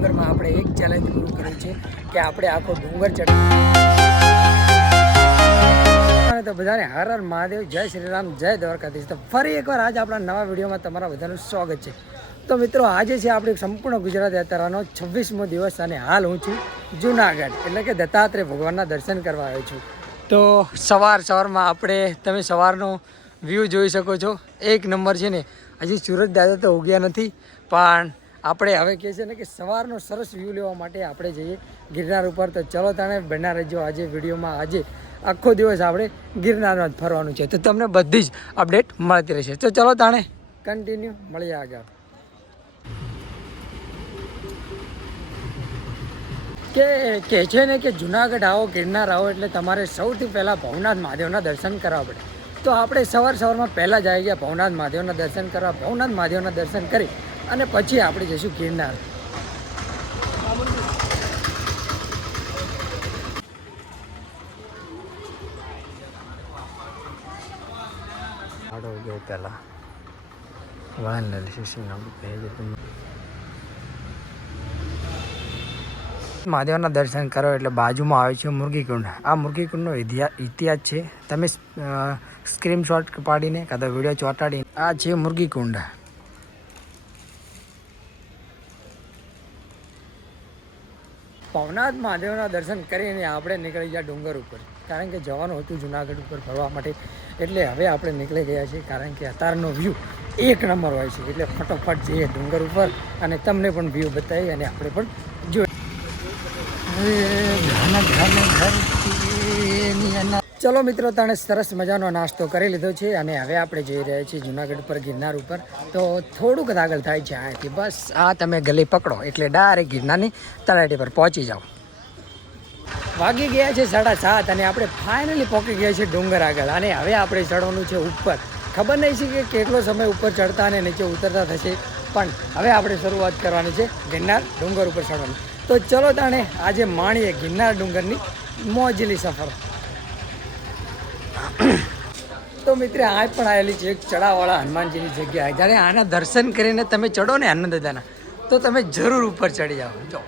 ડુંગરમાં આપણે એક ચેલેન્જ પૂરું કર્યું છે કે આપણે આખો ડુંગર ચડી તો બધાને હર હર મહાદેવ, જય શ્રી રામ, જય દ્વારકાધીશ. તો ફરી એકવાર આજ આપણા નવા વિડીયોમાં તમારા બધાનું સ્વાગત છે. તો મિત્રો, આજે છે આપણી સંપૂર્ણ ગુજરાત યાત્રાનો છવ્વીસમો દિવસ અને હાલ હું છું જુનાગઢ, એટલે કે દત્તાત્રેય ભગવાનના દર્શન કરવા આવ્યો છું. તો સવાર સવારમાં આપણે, તમે સવારનો વ્યૂ જોઈ શકો છો. એક નંબર છે ને, હજી સુરત દાદા તો ઉગ્યા નથી, પણ આપણે હવે કહે છે ને કે સવારનો સરસ વ્યૂ લેવા માટે આપણે જઈએ ગિરનાર ઉપર. તો ચલો તાણે બના રહેજો. આજે વિડીયોમાં આજે આખો દિવસ આપણે ગિરનારમાં જ ફરવાનું છે. તો તમને બધી જ અપડેટ મળતી રહેશે. તો ચલો તાણે કન્ટિન્યુ મળીએ આગળ. કે કહે છે ને કે જુનાગઢ આવો, ગિરનાર આવો એટલે તમારે સૌથી પહેલાં ભવનાથ મહાદેવના દર્શન કરવા પડે. તો આપણે સવાર સવારમાં પહેલાં જ આવી ગયા ભવનાથ મહાદેવના દર્શન કરવા. ભવનાથ મહાદેવના દર્શન કરી અને પછી આપણે જઈશું ગિરનાર. ગયો પહેલાં વાહન મહાદેવના દર્શન કરો એટલે બાજુમાં આવે છે મુરગીકુંડ આ મુરગીકુંડનો ઇતિહાસ છે. તમે સ્ક્રીનશોટ પાડીને કાં તો વીડિયો ચોંટાડીને. આ છે મુરગીકુંડ ભવનાથ મહાદેવના દર્શન કરીને આપણે નીકળી ગયા ડુંગર ઉપર. કારણ કે જવાનું હતું જુનાગઢ ઉપર ફરવા માટે. એટલે હવે આપણે નીકળી ગયા છીએ કારણ કે અત્યારનો વ્યૂ એક નંબર હોય છે. એટલે ફટોફટ જઈએ ડુંગર ઉપર અને તમને પણ વ્યૂ બતાવી અને આપણે પણ જોઈએ ચલો મિત્રો, તણે સરસ મજાનો નાસ્તો કરી લીધો છે અને હવે આપણે જઈ રહ્યા છીએ જુનાગઢ પર, ગિરનાર ઉપર. તો થોડુંક જ આગળ થાય છે અહીંથી બસ, આ તમે ગલી પકડો એટલે ડાયરેક્ટ ગિરનારની તળાટી પર પહોંચી જાઓ. વાગી ગયા છે સાડા સાત અને આપણે ફાઇનલી પહોંચી ગયા છીએ ડુંગર આગળ. અને હવે આપણે ચડવાનું છે ઉપર. ખબર નહીં છે કે કેટલો સમય ઉપર ચડતા અને નીચે ઉતરતા થશે, પણ હવે આપણે શરૂઆત કરવાની છે ગિરનાર ડુંગર ઉપર ચડવાની. તો ચલો તાણે આજે માણીએ ગિરનાર ડુંગરની મોજલી સફર. તો મિત્ર, આ પણ આવેલી છે એક ચડાવાળા હનુમાનજીની જગ્યા. જ્યારે આના દર્શન કરીને તમે ચડો ને આનંદ દાદાના, તો તમે જરૂર ઉપર ચડી જાઓ. જો.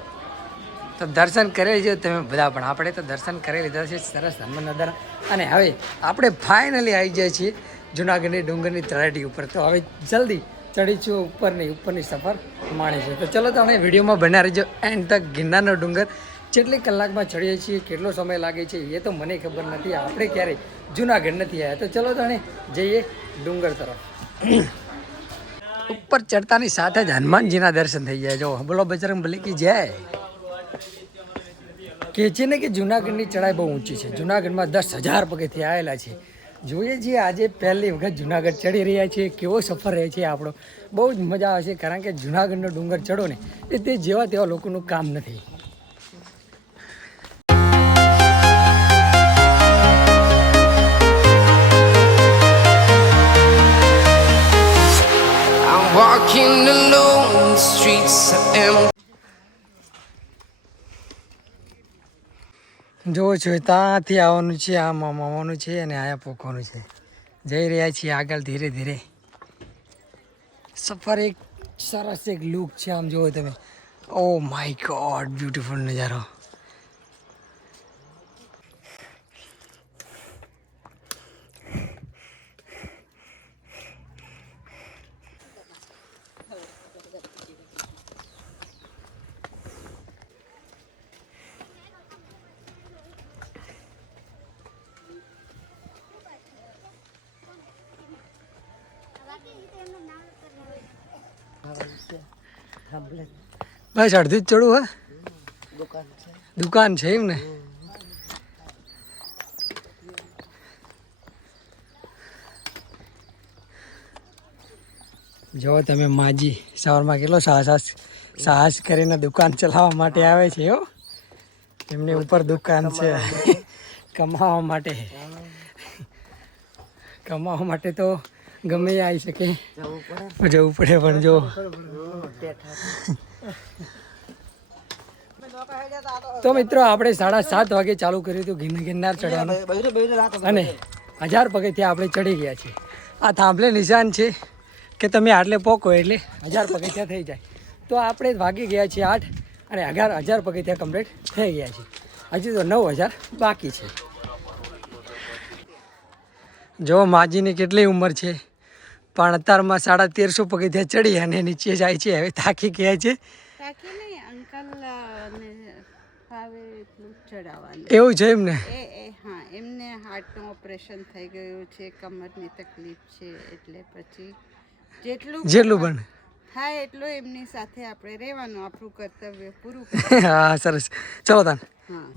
તો દર્શન કરી લીધો તમે બધા પણ. આપણે તો દર્શન કરી લીધા છે, સરસ હનુમાન દાદાના. અને હવે આપણે ફાઇનલી આવી જાય છીએ જુનાગઢની ડુંગરની તળાટી ઉપર. તો હવે જલ્દી ચડીશું ઉપરની ઉપરની સફર માણીશું તો ચલો તો અમે વિડીયોમાં બનાવી રહીજો એન્ડ તક ગિરનારનો ડુંગર. જેટલી કલાકમાં ચડીએ છીએ, કેટલો સમય લાગે છે, એ તો મને ખબર નથી. આપણે ક્યારેય જુનાગઢ નથી આવ્યા. તો ચલો જાણે જઈએ ડુંગર તરફ. ઉપર ચડતાની સાથે જ હનુમાનજીના દર્શન થઈ ગયા. જો બોલો બજરંગ ભલે કી જય. કે છે ને કે જુનાગઢની ચડાઈ બહુ ઊંચી છે. જુનાગઢમાં દસ હજાર પગેથી આવેલા છે. જોઈએ છીએ આજે પહેલી વખત જુનાગઢ ચડી રહ્યા છીએ. કેવો સફર રહે છે આપણો. બહુ જ મજા આવે છે, કારણ કે જુનાગઢનો ડુંગર ચડો ને, એ તે જેવા તેવા લોકોનું કામ નથી. Walking alone, the streets are empty. જો છો ત્યાંથી આવવાનું છે આમાં આવવાનું છે અને આયા પોખવાનું છે. જઈ રહ્યા છીએ આગળ ધીરે ધીરે. સફર એક સરસ એક લુક છે આમ જુઓ તમે. ઓ માય ગોડ બ્યુટીફુલ નજારો. બસ અડધી જ ચડું હે? દુકાન છે એમ ને? જો તમે માજી સવારમાં કેટલો સાહસ સાહસ કરીને દુકાન ચલાવવા માટે આવે છે, હો. એમની ઉપર દુકાન છે. કમાવા માટે. કમાવા માટે તો ગમે આવી શકે. જવું પડે પણ જો. તો મિત્રો આપણે સાડા સાત વાગે ચાલુ કર્યું હતું ગિરનાર ગિરનાર ચડવાનું. અને હજાર પગથિયા આપણે ચડી ગયા છીએ. આ થાંભલે નિશાન છે કે તમે આટલે પોકો એટલે હજાર પગથિયા થઈ જાય. તો આપણે ભાગી ગયા છીએ આઠ અને અગિયાર હજાર પગથિયા કમ્પ્લીટ થઈ ગયા છે હજી તો નવ હજાર બાકી છે. જો માજીની કેટલી ઉંમર છે? પણ અત્યારમાં સાડા તેરસો પગથિયા ચડી અને નીચે જાય છે. હવે થાકી ગયા છે. એવું છે એમને? હા એમને હાર્ટનું ઓપરેશન થઈ ગયું છે કમરની તકલીફ છે એટલે પછી જેટલું જેટલું બને થાય એટલું એમની સાથે આપણે રહેવાનું આપણું કર્તવ્ય પૂરું હા સરસ. ચલો તાન. હા.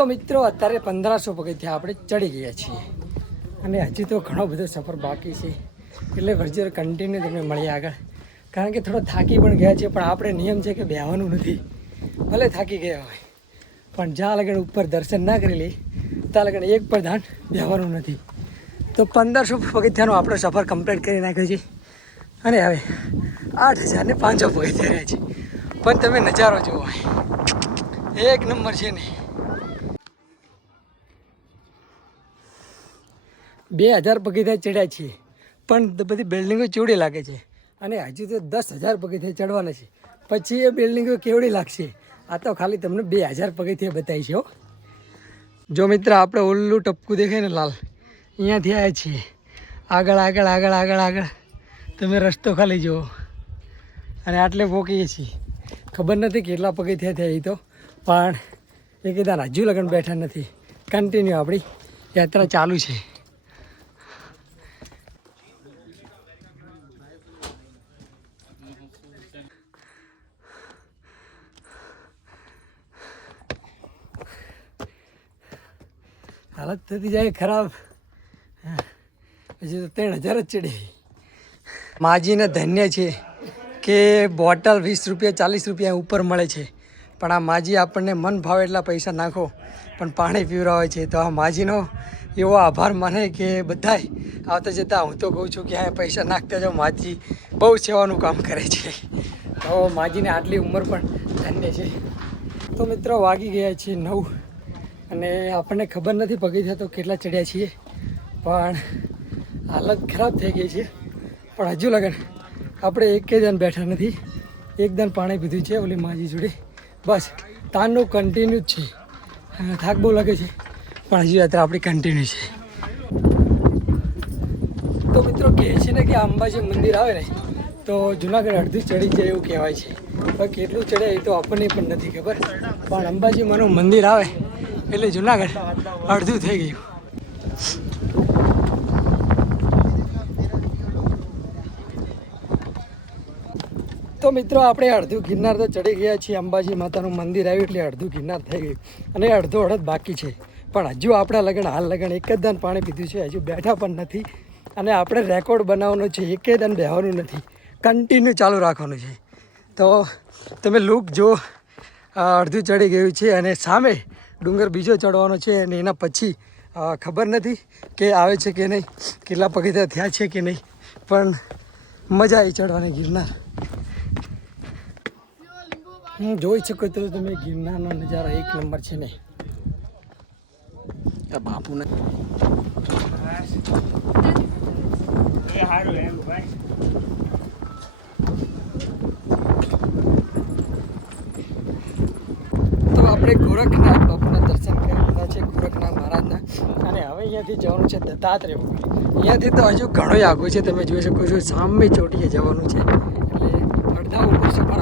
તો મિત્રો, અત્યારે પંદરસો પગથિયા આપણે ચડી ગયા છીએ. અને હજી તો ઘણો બધો સફર બાકી છે. એટલે વર્જર કન્ટિન્યુ તમને મળીએ આગળ. કારણ કે થોડો થાકી પણ ગયા છે પણ આપણે નિયમ છે કે બેહવાનું નથી. ભલે થાકી ગયા હોય. પણ જ્યાં લગન ઉપર દર્શન ના કરી લઈ ત્યાં લગન એક પણ ધાન બેહવાનું નથી. તો પંદરસો પગથિયાનો આપણો સફર કમ્પ્લીટ કરી નાખ્યો છે. અને હવે આઠ હજારને પાંચસો પગથિયા રહ્યા છે. પણ તમે નજારો જોવો. એક નંબર છે ને. બે હજાર પગથિયા ચડ્યા છીએ. પણ બધી બિલ્ડિંગો ચેવડી લાગે છે. અને હજુ તો દસ હજાર પગથિયા ચડવાના છે. પછી એ બિલ્ડિંગો કેવડી લાગશે? આ તો ખાલી તમને બે હજાર પગથિયા બતાવી છે હો. જો મિત્ર, આપણે ઓલું ટપકું દેખાય ને લાલ? અહીંયાથી આવ્યા છીએ. આગળ આગળ આગળ આગળ આગળ. તમે રસ્તો ખાલી જુઓ. અને આટલે ફોકીએ છીએ. ખબર નથી કેટલા પગથિયા થયા એ તો. પણ એ કીધા હજુ લગ્ન બેઠા નથી. કન્ટિન્યુ આપણી યાત્રા ચાલુ છે. હાલત થતી જાય ખરાબ. હજી તો ત્રણ હજાર જ ચડી. માજીને ધન્ય છે કે બોટલ વીસ રૂપિયા, ચાલીસ રૂપિયા ઉપર મળે છે. પણ આ માજી આપણને મન ભાવે એટલા પૈસા નાખો. પણ પાણી પીવડાવે છે. તો આ માજીનો એવો આભાર માને કે બધાય આવતા જતાં હું તો કહું છું કે હા પૈસા નાખતા જાઓ. માજી બહુ સેવાનું કામ કરે છે. તો માજીને આટલી ઉંમર પણ ધન્ય છે. તો મિત્રો વાગી ગયા છે નવ. અને આપણને ખબર નથી પગથિયા તો કેટલા ચડ્યા છીએ, પણ હાલત ખરાબ થઈ ગઈ છે. પણ હજુ લગન, આપણે એક જણ બેઠા નથી. એક પાણી પીધું છે ઓલી માજી જોડે. બસ, તાનનું કન્ટિન્યુ જ છે. થાક બહુ લાગે છે, પણ હજુ યાત્રા આપણી કન્ટિન્યુ છે. તો મિત્રો કહે છે ને કે અંબાજી મંદિર આવે ને, તો જુનાગઢ અડધું ચડી જાય એવું કહેવાય છે. કેટલું ચડે એ તો આપણને પણ નથી ખબર. પણ અંબાજી માનું મંદિર આવે. એટલે જુનાગઢ અડધું થઈ ગયું. તો મિત્રો, આપણે અડધું ગિરનાર તો ચડી ગયા છીએ. અંબાજી માતાનું મંદિર આવ્યું એટલે અડધું ગિરનાર થઈ ગયું. અને અડધો અડધ બાકી છે. પણ હજુ આપણા લગન, હાલ લગન એક જ દાન પાણી પીધું છે. હજુ બેઠા પણ નથી. અને આપણે રેકોર્ડ બનાવવાનો છે. એકે દાન બેહવાનું નથી. કન્ટિન્યુ ચાલુ રાખવાનું છે. તો તમે લુક જો અડધું ચડી ગયું છે. અને સામે ડુંગર બીજો ચડવાનો છે અને એના પછી ખબર નથી કે આવે છે કે નહીં કેટલા પગથિયા થયા છે કે નહીં પણ મજા આવી ચડવાની ગિરનાર. હું જોઈ શકો તો તમે ગિરનારનો નજારો એક નંબર છે ને. બાપુને તો આપણે ગોરખનાથ બાપુના દર્શન કરી લીધા છે ગોરખનાથ અને હવે અહીંયાથી જવાનું છે, દત્તાત્રેય અહીંયાથી તો હજુ ઘણો આગું છે, તમે જોઈ શકો છો, સામે ચોટીએ જવાનું છે. એટલે અડધા ઉપર સફર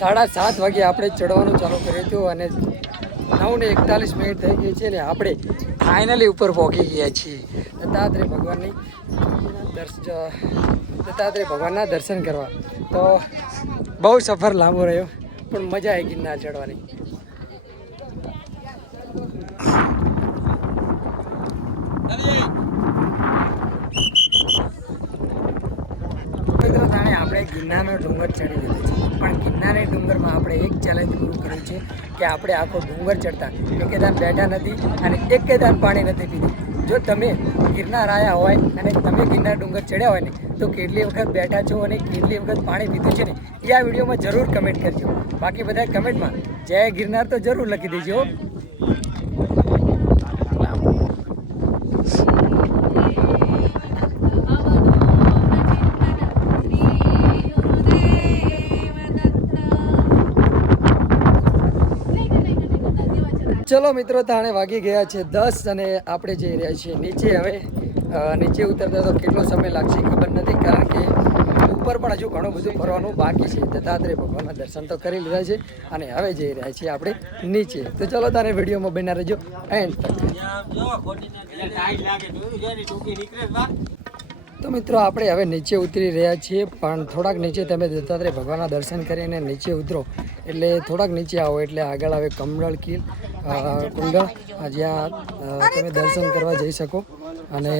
સાડા સાત વાગે આપણે ચડવાનું ચાલુ કર્યું હતું અને નવ ને એકતાલીસ મિનિટ થઈ ગઈ છે ને આપણે ફાઇનલી ઉપર પહોંચી ગયા છીએ. દત્તાત્રેય ભગવાનની દર્શન દત્તાત્રેય ભગવાનના દર્શન કરવા. તો બહુ સફર લાંબો રહ્યો, પણ મજા આવી ગિરનાર ચડવાની. આપણે ગિરનારનો ડુંગર ચડી લીધો છે. પણ ગિરનારની ડુંગરમાં આપણે એક ચેલેન્જ પૂરું કર્યું છે કે આપણે આખો ડુંગર ચડતા. એકેદાન બેઠા નથી અને એકેદાન પાણી નથી પીધું. જો તમે ગિરનાર આવ્યા હોય અને તમે ગિરનાર ડુંગર ચડ્યા હોય ને, તો કેટલી વખત બેઠા છો અને કેટલી વખત પાણી પીધું છે ને, એ આ વિડીયોમાં જરૂર કમેન્ટ કરજો. બાકી બધા કમેન્ટમાં જય ગિરનાર તો જરૂર લખી દેજો. ચલો મિત્રો, તાણે વાગી ગયા છે દસ અને આપણે જઈ રહ્યા છીએ નીચે હવે. નીચે ઉતરતા તો કેટલો સમય લાગશે ખબર નથી, કારણ કે ઉપર પણ હજુ ઘણું બધું ફરવાનું બાકી છે. દત્તાત્રેય ભગવાનના દર્શન તો કરી લીધા છે અને હવે જઈ રહ્યા છીએ આપણે નીચે. તો ચલો તારે વિડીયોમાં બના રહેજો. એન્ડ તો મિત્રો આપણે હવે નીચે ઉતરી રહ્યા છીએ, પણ થોડાક નીચે તમે દત્તાત્રેય ભગવાનના દર્શન કરીને નીચે ઉતરો. એટલે થોડાક નીચે આવો, એટલે આગળ આવે કમળલ કિલ કુંડળ જ્યાં તમે દર્શન કરવા જઈ શકો. અને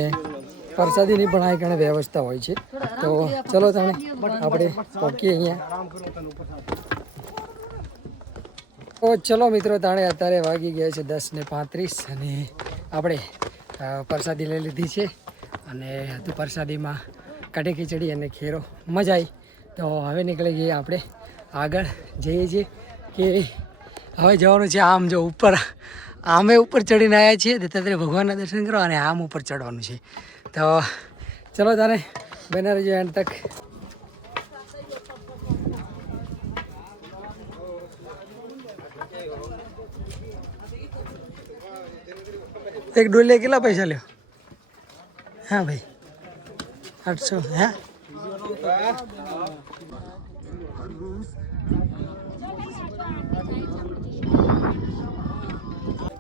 પ્રસાદીની પણ આ ઘણી વ્યવસ્થા હોય છે. તો ચલો તાણે, આપણે પહોંચીએ અહીંયા. તો ચલો મિત્રો તાણે અત્યારે વાગી ગયા છે દસ ને પાંત્રીસ અને આપણે પ્રસાદી લઈ લીધી છે. અને હતું પ્રસાદીમાં કઢી ખીચડી અને ખીરો મજા આવી તો હવે નીકળી ગઈએ આપણે આગળ જઈએ છીએ કે હવે જવાનું છે આમ જો ઉપર. આમે ઉપર ચડીને આવ્યા છીએ. દત્તાત્રેય ભગવાનના દર્શન કરવા અને આમ ઉપર ચડવાનું છે. તો ચલો તારે બને રહેજો એન્ડ તક. એક ડોલે કેટલા પૈસા લ્યો? હા ભાઈ આઠસો હે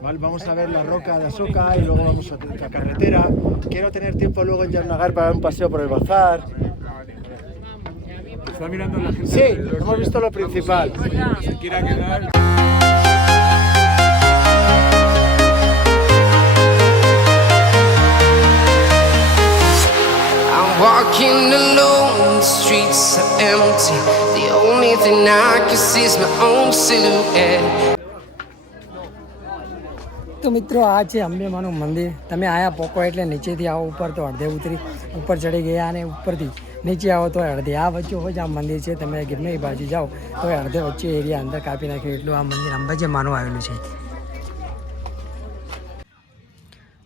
Vale, vamos a ver la roca de Azoka y luego vamos a la carretera. Quiero tener tiempo luego en Yarnagar para dar un paseo por el bazar. Está mirando la gente. Sí, hemos visto lo principal. Se quiera quedar. Walking alone, the streets are empty. The only thing I can see is my own silhouette. તો મિત્રો આ છે અંબેમાનું મંદિર તમે આયા Poco એટલે નીચેથી આવો ઉપર તો અડધે ઉતરી ઉપર ચડી ગયા અને ઉપરથી નીચે આવો તો અડધે આ વચ્ચે હોય આ મંદિર છે તમે ગમે બાજુ જાઓ તો અડધે વચ્ચે એરિયા અંદર કાપી નાખ્યું એટલું આ મંદિર અંબાજી માનું આવેલું છે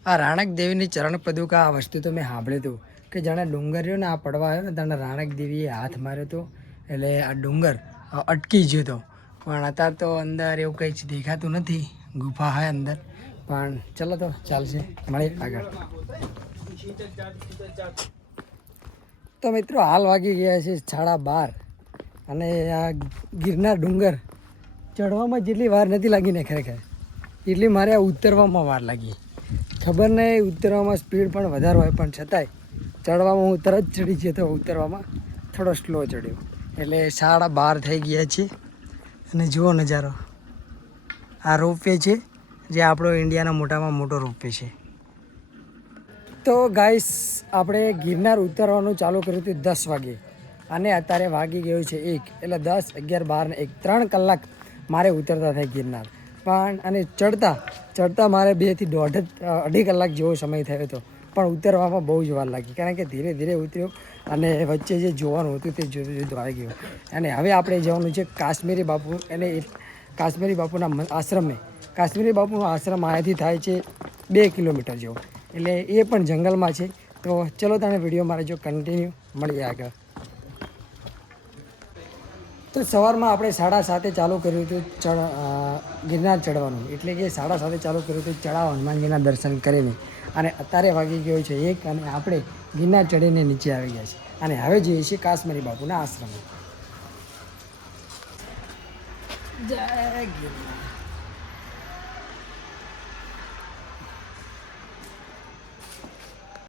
આ રાણક દેવીની ચરણ પદુકા આ વસ્તુ તો મેં સાંભળ્યું હતું કે જાણે ડુંગર રહ્યો ને આ પડવા આવ્યો ને ત્યાં રાણક દેવીએ હાથ માર્યો હતો એટલે આ ડુંગર અટકી ગયો હતો પણ અત્યારે તો અંદર એવું કંઈ જ દેખાતું નથી, ગુફા હોય અંદર. પણ ચલો તો ચાલશે, મળીએ આગળ. તો મિત્રો હાલ વાગી ગયા છે સાડા બાર અને આ ગિરનાર ડુંગર ચડવામાં જેટલી વાર નથી લાગી ને ખરેખર. એટલી મારે આ ઉતરવામાં વાર લાગી. ખબર નહીં ઉતરવામાં સ્પીડ પણ વધારે હોય, પણ છતાંય ચડવામાં હું તરત ચડી ગયો તો ઉતરવામાં. થોડો સ્લો ચડ્યો. એટલે સાડા બાર થઈ ગયા છે અને જુઓ નજારો. આ રોપવે છે જે આપણો ઇન્ડિયાના મોટામાં મોટો રોપવે છે. તો ગાઈસ આપણે ગિરનાર ઉતરવાનું ચાલુ કર્યું હતું દસ વાગે. અને અત્યારે વાગી ગયું છે એક. એટલે દસ, અગિયાર, બાર ને એક. ત્રણ કલાક મારે ઉતરતા થાય ગિરનાર. પણ અને ચડતા ચડતા મારે બેથી દોઢ અઢી કલાક જેવો સમય થયો હતો. પણ ઉતરવામાં બહુ જ વાર લાગી. કારણ કે ધીરે ધીરે ઉતર્યો અને વચ્ચે જે જોવાનું હતું તે જોતું જોતું આવી ગયું. અને હવે આપણે જવાનું છે કાશ્મીરી બાપુ એને કાશ્મીરી બાપુના આશ્રમે. કાશ્મીરી બાપુનો આશ્રમ અહીંયાથી થાય છે બે કિલોમીટર જેવો. એટલે એ પણ જંગલમાં છે. તો ચલો તને વીડિયો મારે જો કન્ટિન્યુ મળીએ આગળ. તો સવારમાં આપણે સાડા સાતે ચાલુ કર્યું હતું ચડ ગિરનાર ચડવાનું એટલે કે સાડા સાતે ચાલુ કર્યું હતું ચડાવ હનુમાનજીના દર્શન કરીને. અને અત્યારે વાગી ગયો છે એક અને આપણે ગિરનાર ચડીને નીચે આવી ગયા છીએ. અને હવે જઈએ છીએ કાશ્મીરી બાપુના આશ્રમે. જય ગિરનાર.